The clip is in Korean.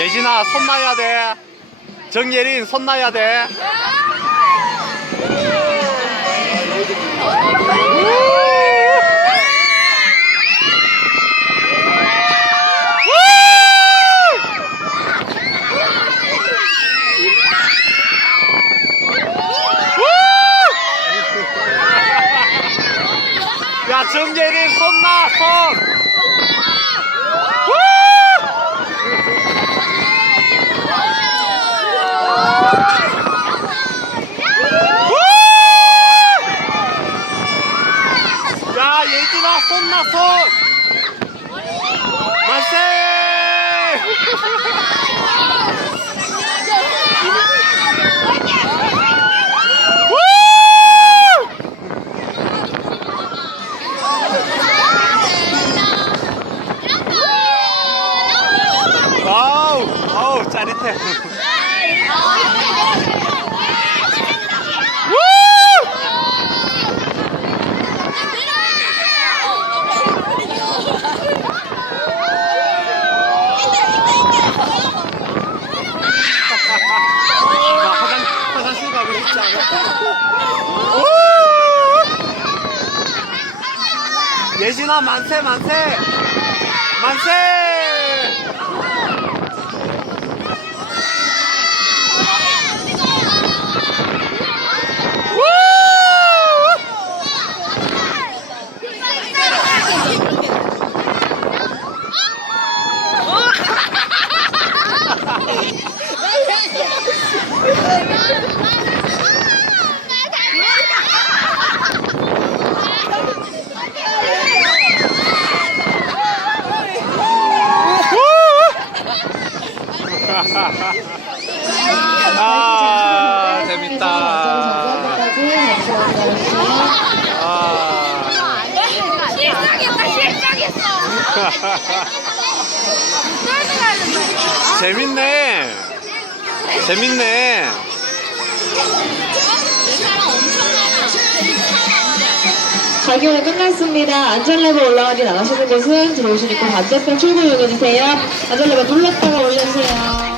예진아 손 놔야 돼. 정예린 손 놔야 돼. 야 정예린 손 놔, 손. 야 예진아 손 놔, 손. 만세! 아우, 아우 짜릿해. 나 화장, 화장실 가고 싶지 않아? 예진아 만세 만세! 만세 아 재밌다 아 실망했다 실망했어 재밌네 재밌네 발견은 끝났습니다. 안전레벨 올라가지 않으시는 곳은 들어오시니까 반대편 출구 이용해주세요. 안전레벨 눌렀다가 올려주세요.